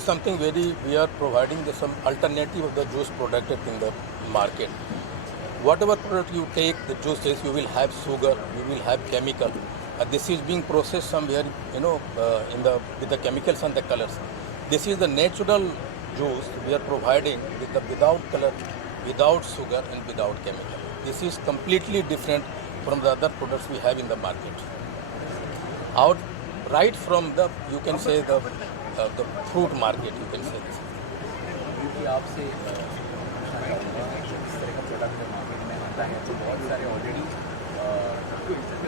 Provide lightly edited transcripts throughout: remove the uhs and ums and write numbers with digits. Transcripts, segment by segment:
is something we are providing some alternative of the juice product in the market. Whatever product you take, the juices, you will have sugar, you will have chemical. This is being processed somewhere, with the chemicals and the colors. This is the natural juice we are providing without color, without sugar and without chemical. This is completely different from the other products we have in the market. Right from the, you can say the fruit market, you can say this. क्योंकि आपसे पूछना चाहूँगा इस तरह का product जब market में आता है तो बहुत सारे ऑलरेडी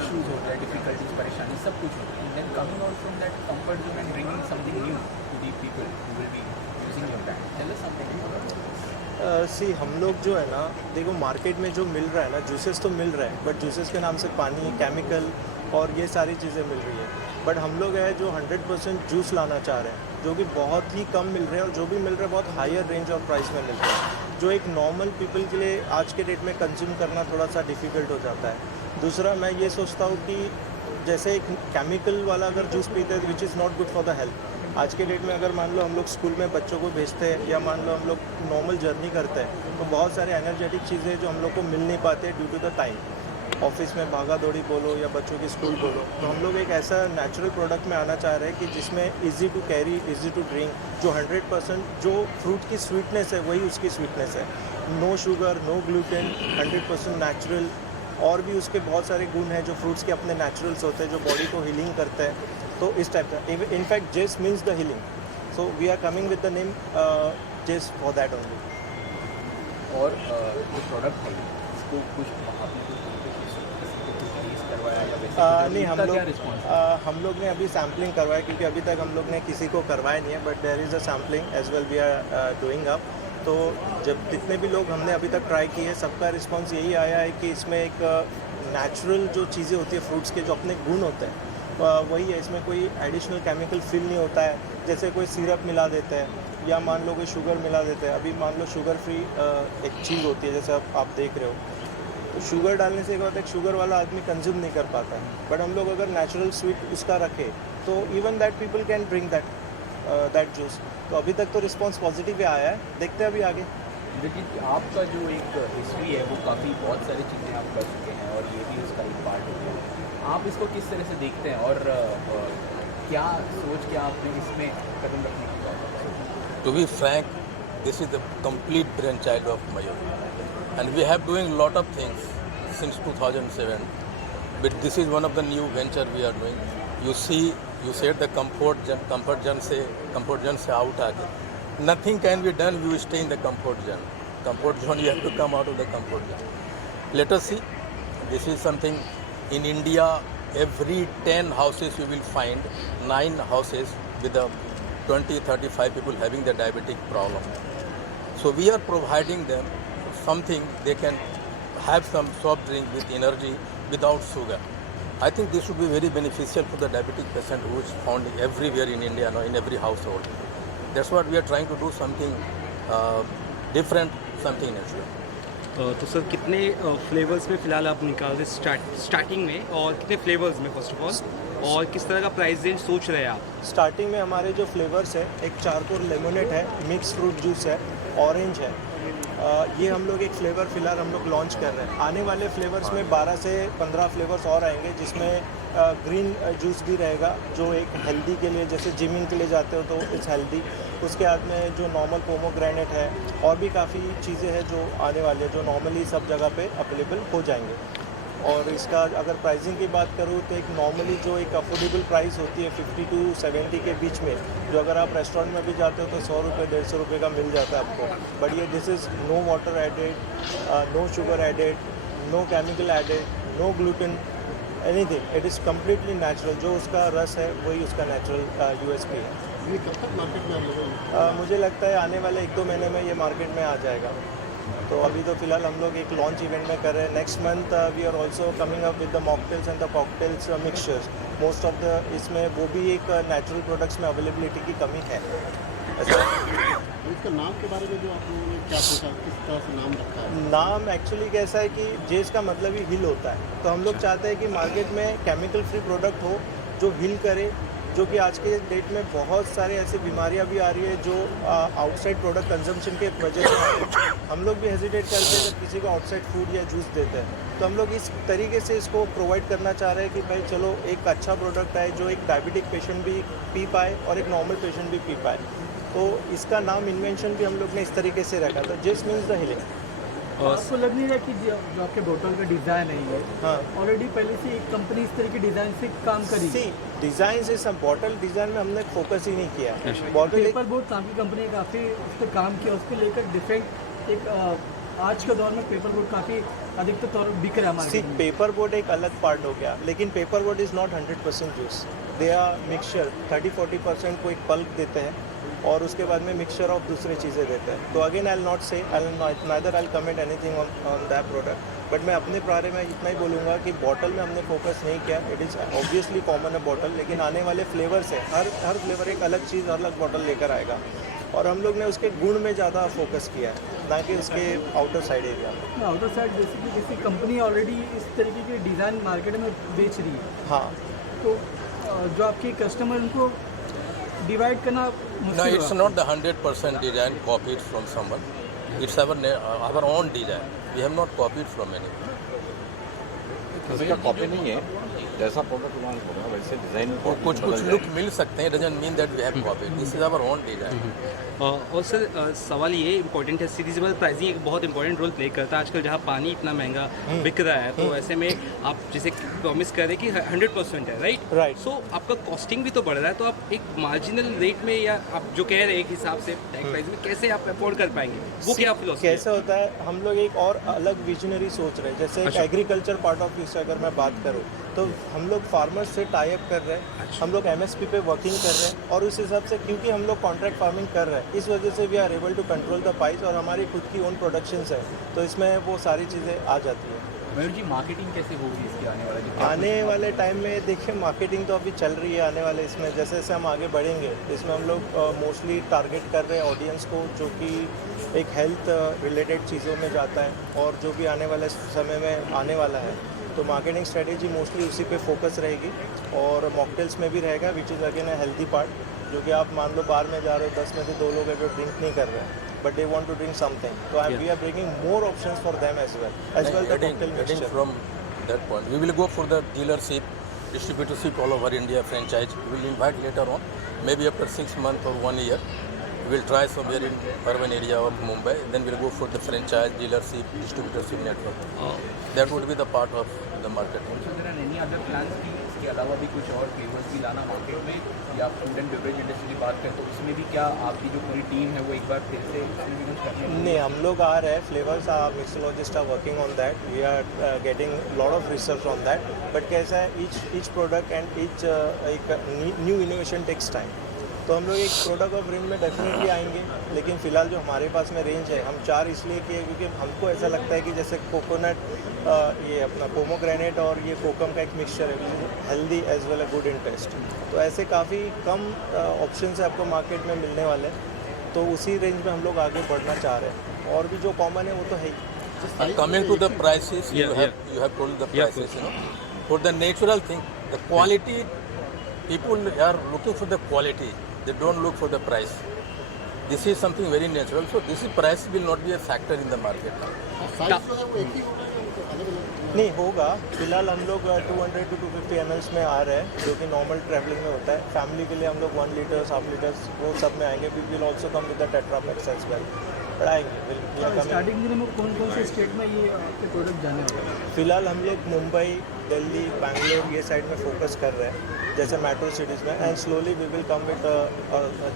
इश्यूज होते हैं, डिफिकल्टीज, परेशानी सब कुछ होती है. Then coming out from that comfort zone and bringing something new to the people who will be using your brand. Tell us something. See हम लोग जो है ना, देखो मार्केट में जो मिल रहा है ना, जूसेस तो मिल रहा है, बट जूसेस के नाम से पानी, केमिकल और ये सारी चीज़ें मिल रही है. बट हम लोग है जो 100% जूस लाना चाह रहे हैं, जो कि बहुत ही कम मिल रहे हैं और जो भी मिल रहा है बहुत हायर रेंज और प्राइस में मिल रहा है, जो एक नॉर्मल पीपल के लिए आज के डेट में कंज्यूम करना थोड़ा सा डिफ़िकल्ट हो जाता है. दूसरा मैं ये सोचता हूँ कि जैसे एक केमिकल वाला अगर जूस पीते हैं which is not good for the health. आज के डेट में अगर मान लो हम लोग स्कूल में बच्चों को भेजते हैं या मान लो हम लोग नॉर्मल जर्नी करते हैं तो बहुत सारे एनर्जेटिक चीज़ें जो हम लोग को मिल नहीं पाते due to the time. Office में भागा दौड़ी बोलो या बच्चों की स्कूल बोलो, तो हम लोग एक ऐसा नेचुरल प्रोडक्ट में आना चाह रहे हैं कि जिसमें easy to carry, easy to drink, जो 100% जो फ्रूट की स्वीटनेस है वही उसकी स्वीटनेस है. No sugar, no gluten, 100% natural. और भी उसके बहुत सारे गुण हैं जो फ्रूट्स के अपने नेचुरल्स होते हैं जो बॉडी को हीलिंग करते हैं. तो इस टाइप का इनफैक्ट जेस means the healing, so we are coming with the name जेस फॉर दैट ओनली. और जो प्रोडक्ट है इसको कुछ आपने कुछ करवाया या वैसे नहीं, रिस्पॉन्स हम लोग ने अभी सैम्पलिंग करवाया क्योंकि अभी तक हम लोग ने किसी को करवाया नहीं है, but there is a sampling as well we are doing up. तो जब जितने भी लोग हमने अभी तक ट्राई किए सबका रिस्पांस यही आया है कि इसमें एक नेचुरल जो चीज़ें होती है फ्रूट्स के जो अपने गुण होते हैं वही है. इसमें कोई एडिशनल केमिकल फील नहीं होता है, जैसे कोई सिरप मिला देते हैं या मान लो कोई शुगर मिला देते हैं. अभी मान लो शुगर फ्री एक चीज़ होती है जैसे आप देख रहे हो, तो शुगर डालने से एक होता है शुगर वाला आदमी कंज्यूम नहीं कर पाता है. बट हम लोग अगर नेचुरल स्वीट उसका रखें तो even that people can drink that juice. तो अभी तक तो रिस्पांस पॉजिटिव ही आया है, देखते हैं अभी आगे. लेकिन आपका जो एक हिस्ट्री है वो काफ़ी बहुत सारी चीज़ें आप कर चुके हैं और ये भी उसका एक पार्ट हो गया. आप इसको किस तरह से देखते हैं और क्या सोच के आपने इसमें कदम रखने की बात है? To be frank, this is the complete brainchild of Mayur. And we have doing lot of things since 2007. But this is one of the new venture we are doing. You see, you said the comfort zone से out आके. Nothing can be done, you stay in the comfort zone. Comfort zone, you have to come out of the comfort zone. Let us see. This is something in India, every 10 houses you will find 9 houses with the 20, 35 people having the diabetic problem. So we are providing them something they can have some soft drink with energy without sugar. I think this would be very beneficial for the diabetic patient who is found everywhere in India now, in every household. That's what we are trying to do, something different, something natural. तो sir कितने flavours में फ़िलहाल आप निकाल रहे starting में, और कितने फ्लेवर्स में फर्स्ट ऑफ ऑल, और किस तरह का प्राइस रेंज सोच रहे हैं आप? स्टार्टिंग में हमारे जो फ्लेवर्स है, एक चारकोल लेमोनेड है, मिक्स फ्रूट जूस है, ऑरेंज है. ये हम लोग एक फ्लेवर फ़िलहाल हम लोग लॉन्च कर रहे हैं. आने वाले फ्लेवर्स में 12 से 15 फ्लेवर्स और आएंगे जिसमें ग्रीन जूस भी रहेगा जो एक हेल्दी के लिए, जैसे जिमिंग के लिए जाते हो तो इट्स हेल्दी. उसके बाद में जो नॉर्मल पोमोग्रेनेट है और भी काफ़ी चीज़ें हैं जो आने वाली है जो नॉर्मली सब जगह पे अवेलेबल हो जाएंगे. और इसका अगर प्राइसिंग की बात करूँ तो एक नॉर्मली जो एक अफोर्डेबल प्राइस होती है 50 to 70 के बीच में, जो अगर आप रेस्टोरेंट में भी जाते हो तो 100 रुपये 150 रुपये का मिल जाता है आपको. बट ये this is no water added, no sugar added, no chemical added, no gluten, anything. It is completely natural. जो उसका रस है वही उसका नेचुरल USP है. ये कब तक मार्केट में अवेलेबल? मुझे लगता है आने वाले 1-2 महीने में ये मार्केट में आ जाएगा. तो अभी तो फिलहाल हम लोग एक लॉन्च इवेंट में कर रहे हैं. Next month we are also coming up with the mocktails and the cocktails mixtures. Most of the इसमें वो भी एक नेचुरल प्रोडक्ट्स में अवेलेबिलिटी की कमी है. इसका नाम के बारे में जो आप लोगों ने क्या सोचा, किस तरह से नाम रखा है? नाम एक्चुअली कैसा है कि जेस का मतलब ही हिल होता है. तो हम लोग चाहते हैं कि मार्केट में केमिकल फ्री प्रोडक्ट हो जो हिल करे, जो कि आज के डेट में बहुत सारे ऐसी बीमारियां भी आ रही है जो आउटसाइड प्रोडक्ट कंजम्पशन के वजह से आ रही है। हम लोग भी हेजिटेट करते हैं जब किसी को आउटसाइड फूड या जूस देते हैं, तो हम लोग इस तरीके से इसको प्रोवाइड करना चाह रहे हैं कि भाई चलो एक अच्छा प्रोडक्ट है जो एक डायबिटिक पेशेंट भी पी पाए और एक नॉर्मल पेशेंट भी पी पाए। तो इसका नाम इन्वेंशन भी हम लोग ने इस तरीके से रखा था, जिस मीन्स द हीलिंग। आपको लग नहीं रहा कि जो आपके बोतल का डिज़ाइन है ये हाँ, ऑलरेडी पहले से एक कंपनी इस तरह के डिज़ाइन से काम करी सी डिज़ाइन से सब बॉटल डिज़ाइन में हमने फोकस ही नहीं किया। बॉटल एक पेपर बोर्ड काफ़ी कंपनी ने काफ़ी उस पर काम किया, उसको लेकर डिफरेंट एक आज के दौर में पेपर बोर्ड काफ़ी अधिकतर तौर पर बिक रहा है सी मार्केट में। पेपर बोर्ड एक अलग पार्ट हो गया, लेकिन paper board is not 100% juice. They are mixture 30-40% को एक पल्प देते हैं और उसके बाद में मिक्सचर ऑफ दूसरी चीज़ें देते हैं। तो अगेन आई नॉट से neither I comment anything on that product, but मैं अपने बारे में इतना ही बोलूँगा कि बॉटल में हमने फोकस नहीं किया। इट इज़ ऑब्वियसली कॉमन है बॉटल, लेकिन आने वाले फ्लेवर्स है, हर फ्लेवर एक अलग चीज़ अलग बॉटल लेकर आएगा और हम लोग ने उसके गुण में ज़्यादा फोकस किया है, ना कि उसके आउटर साइड एरिया में। आउटर साइड बेसिकली जैसी कंपनी ऑलरेडी इस तरीके के डिज़ाइन मार्केट में बेच रही है, हाँ, तो जो आपके कस्टमर उनको डिवाइड करना No, मुश्किल it's होगा। not the 100% design copied from someone. It's our own design. We have not copied from anyone. किसी का कॉपी नहीं है, जैसा प्रोडक्ट लॉन्च होगा वैसे डिज़ाइन कुछ लुक मिल सकते हैं, doesn't mean that we have copied. This is our own design. और सर सवाल ये इम्पोर्टेंट है, सीरीजेबल प्राइसिंग एक बहुत इंपॉर्टेंट रोल प्ले करता है आजकल, जहाँ पानी इतना महंगा बिक रहा है, तो ऐसे में आप जैसे प्रॉमिस कर रहे हैं कि 100% है, राइट? Right. सो आपका कॉस्टिंग भी तो बढ़ रहा है, तो आप एक मार्जिनल रेट में या आप जो कह रहे हैं एक हिसाब से टैग प्राइस में कैसे आप अफोर्ड कर पाएंगे, वो क्या फिलॉसफी है? कैसे होता है, हम लोग एक और अलग विजनरी सोच रहे हैं। जैसे एक एग्रीकल्चर पार्ट ऑफ इससे अगर मैं बात करूँ तो हम लोग फार्मर्स से टाई अप कर रहे हैं, हम लोग MSP पे वर्किंग कर रहे हैं और उस हिसाब से क्योंकि हम लोग कॉन्ट्रैक्ट फार्मिंग कर रहे हैं, इस वजह से we are able to control the price और हमारी खुद की ओन प्रोडक्शंस है, तो इसमें वो सारी चीज़ें आ जाती है। मयूर जी, मार्केटिंग कैसे होगी इसकी आने वाला जो आने वाले टाइम में देखिए मार्केटिंग तो अभी चल रही है, आने वाले इसमें जैसे जैसे हम आगे बढ़ेंगे इसमें हम लोग मोस्टली टारगेट कर रहे हैं ऑडियंस को जो कि एक हेल्थ रिलेटेड चीज़ों में जाता है और जो भी आने वाले समय में आने वाला है, तो मार्केटिंग स्ट्रेटेजी मोस्टली उसी पे फोकस रहेगी और मॉकटेल्स में भी रहेगा, which is again a healthy part, जो कि आप मान लो बार में जा रहे हो 10 में से 2 लोग अगर ड्रिंक नहीं कर रहे हैं but they want to drink something, so we are bringing more options for them as well the Adding cocktail mixture. from that point, we will go for the dealership, distributorship all over India, franchise. We will invite later on, maybe after 6 months or 1 year. We will try somewhere in urban area of Mumbai. Then we will go for the franchise, dealership, distributorship network. That would be the part of the marketing. Any other plans की इसके अलावा भी कुछ और flavours भी लाना market में, या फूड एंड बेवरेज इंडस्ट्री की बात करें तो उसमें भी क्या आपकी जो पूरी टीम है वो एक बार फिर से उसमें भी कुछ करने नहीं, हम लोग आ रहे हैं, flavours are mixologist are working on that, we are getting lot of research on that, but कैसा है ईच प्रोडक्ट एंड ईच एक न्यू इनोवेशन टेक्स टाइम। तो हम लोग एक प्रोडक्ट ऑफ रेंज में डेफिनेटली आएंगे, लेकिन फ़िलहाल जो हमारे पास में रेंज है हम 4 इसलिए किए क्योंकि हमको ऐसा लगता है कि जैसे कोकोनट, ये अपना पोमोग्रेनेट और ये कोकम का एक मिक्सचर है, healthy as well a good in taste, तो ऐसे काफ़ी कम ऑप्शन है आपको मार्केट में मिलने वाले, तो उसी रेंज में हम लोग आगे बढ़ना चाह रहे हैं और भी जो कॉमन है वो तो है ही। Coming to the prices, you have told the prices, for the natural thing, the quality, people are looking for the quality, they don't look for the price. This is something very natural, so this is price will not be a factor in the market. Size जो है वो एक ही होगा या उनको अलग अलग? नहीं होगा, फिलहाल हम लोग 200 to 250 ml में आ रहे हैं, जो कि नॉर्मल ट्रैवलिंग में होता है। फैमिली के लिए हम लोग 1 लीटर, हाफ लीटर्स वो सब में आएंगे। We will also come with the tetra packs as well, बढ़ाएंगे। स्टार्टिंग दिनों में कौन कौन से स्टेट में ये आपके प्रोडक्ट जाने वाले हैं? फिलहाल हम लोग मुंबई, दिल्ली, बैंगलोर ये साइड में फोकस कर रहे हैं, जैसे मेट्रो सिटीज़ में, and slowly we will come with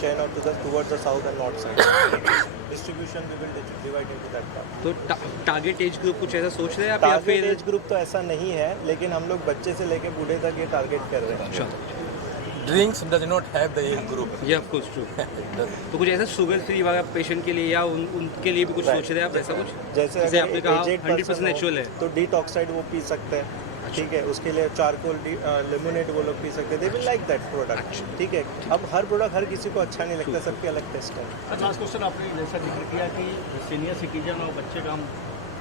chain of towards the south and north side. Distribution we will divide into that part. तो टारगेट एज ग्रुप कुछ ऐसा सोच रहे हैं आप या टारगेट फिर? एज ग्रुप तो ऐसा नहीं है, लेकिन हम लोग बच्चे से लेके बूढ़े तक ये टारगेट कर रहे हैं। Drinks does not have the age group. ये of course true. It does. तो कुछ ऐसा शुगर फ्री वाला पेशेंट के लिए या उनके लिए भी कुछ सोच रहे हैं आप ऐसा कुछ? जैसे जैसे अगर आपने कहा aged 100% person हो, नेचुरल है। तो डिटॉक्साइड वो पी सकते हैं, ठीक है, उसके लिए चारकोल लेमोनेट वो लोग पी सकते हैं, they will like that product, ठीक है। अब हर प्रोडक्ट हर किसी को अच्छा नहीं लगता, सबके अलग टेस्ट है। अच्छा, लास्ट क्वेश्चन, आपने जैसा जिक्र किया कि सीनियर सिटीजन और बच्चे का हम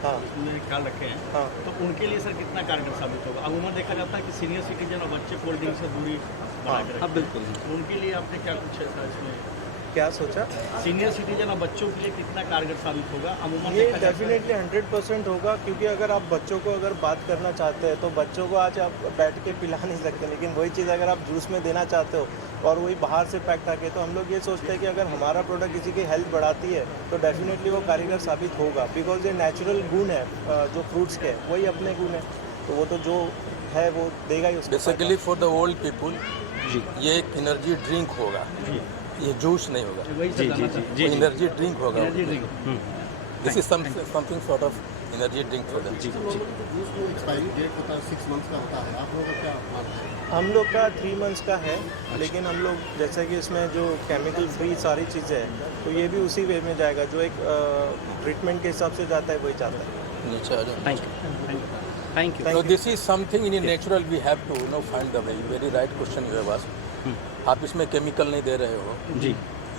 हाँ उसमें ख्याल रखे हैं हाँ तो उनके लिए सर कितना कारगर साबित होगा? अमूमन देखा जाता है कि सीनियर सिटीजन और बच्चे कोल्ड ड्रिंक से दूरी बना के हाँ रखते बिल्कुल हैं। तो उनके लिए आपने क्या कुछ ऐसा इसमें क्या सोचा? सीनियर सिटीजन और बच्चों के लिए कितना कारगर साबित होगा? अमूमन ये देखा जाता है डेफिनेटली 100% होगा, क्योंकि अगर आप बच्चों को अगर बात करना चाहते हैं तो बच्चों को आज आप बैठ के पिला नहीं सकते, लेकिन वही चीज़ अगर आप जूस में देना चाहते हो और वही बाहर से पैक आके, तो हम लोग ये सोचते हैं कि अगर हमारा प्रोडक्ट किसी की हेल्थ बढ़ाती है तो डेफिनेटली वो कारीगर साबित होगा, बिकॉज ये नेचुरल गुण है जो फ्रूट्स के, वही अपने गुण है, तो वो तो जो है वो देगा ही उसको। Basically for the old people ये एक एनर्जी ड्रिंक होगा, ये जूस नहीं होगा, वही जी जी जी जी एनर्जी ड्रिंक होगा। Energy drink. This is something sort of energy drink for them. जी जी जूस में एक्सपायरी डेट होता है 6 मंथ्स का होता है, आप लोगों का क्या मानना है? हम लोग का 3 मंथ्स का है, लेकिन हम लोग जैसे कि इसमें जो केमिकल फ्री सारी चीज़ें हैं तो ये भी उसी वे में जाएगा जो एक ट्रीटमेंट के हिसाब से जाता है, वही जाता है। नीचे आ जाओ। Thank you So this is something in natural we have to find the way. Very right question you have asked. आप इसमें केमिकल नहीं दे रहे हो, जी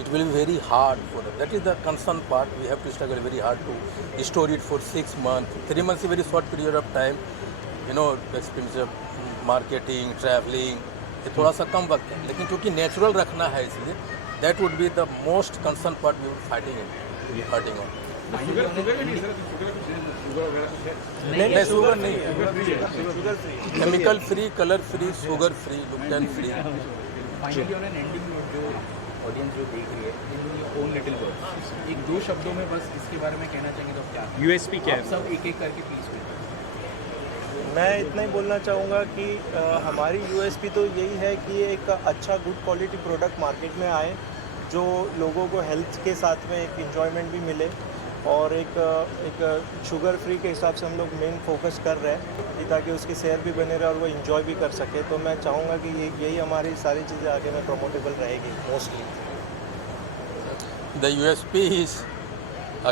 it will be very hard for them. That is the concern part. We have to struggle very hard to store it for 6 months. 3 months is a very short period of time. Expense of marketing, traveling, ये थोड़ा सा कम वक्त है, लेकिन क्योंकि natural रखना है इसलिए that would be the most concern part we would fighting on. नहीं शुगर नहीं है, chemical free, colour free, sugar free, gluten free. Finally on an ending note जो ऑडियंस जो देख रही है in your own little words, एक 2 शब्दों में बस इसके बारे में कहना चाहेंगे तो क्या? यूएसपी क्या आप है? सब एक एक करके प्लीज। मैं इतना ही बोलना चाहूँगा कि हमारी यूएसपी तो यही है कि एक अच्छा गुड क्वालिटी प्रोडक्ट मार्केट में आए जो लोगों को हेल्थ के साथ में एक इन्जॉयमेंट भी मिले, और एक शुगर फ्री के हिसाब से हम लोग मेन फोकस कर रहे हैं कि ताकि उसकी सेहत भी बने रहे और वो इन्जॉय भी कर सके। तो मैं चाहूँगा कि यही हमारी सारी चीज़ें आगे में प्रमोटेबल रहेगी mostly. The USP is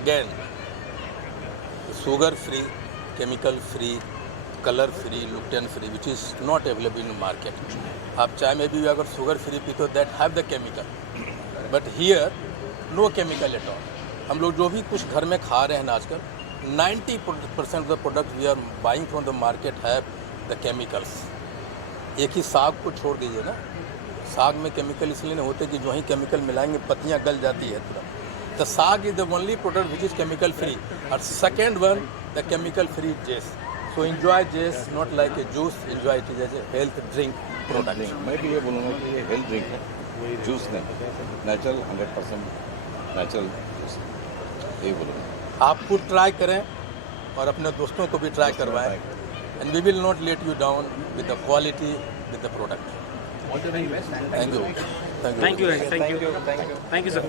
again sugar free, chemical free, color free, gluten free, which is not available in the market. आप चाय में भी अगर शुगर फ्री पीते हो that have the chemical, but here no chemical at all. हम लोग जो भी कुछ घर में खा रहे हैं ना आजकल 90% of the product we are buying from the market have the chemicals. एक ही साग को छोड़ दीजिए ना, साग में केमिकल इसलिए नहीं होते कि जो ही केमिकल मिलाएंगे पत्तियां गल जाती है तुरंत। The saag is the only product which is chemical free, और second one the chemical free jess. So enjoy jess not like a juice, enjoy it is as a health drink product. मैं भी ये बोलूँगा कि ये हेल्थ ड्रिंक है, juice नहीं, natural 100% natural juice, यही बोलूँगा। आप खुद ट्राई करें और अपने दोस्तों को भी ट्राई करवाएं, and we will not let you down with the quality, with the product. All the very best. Thank you, thank you sir.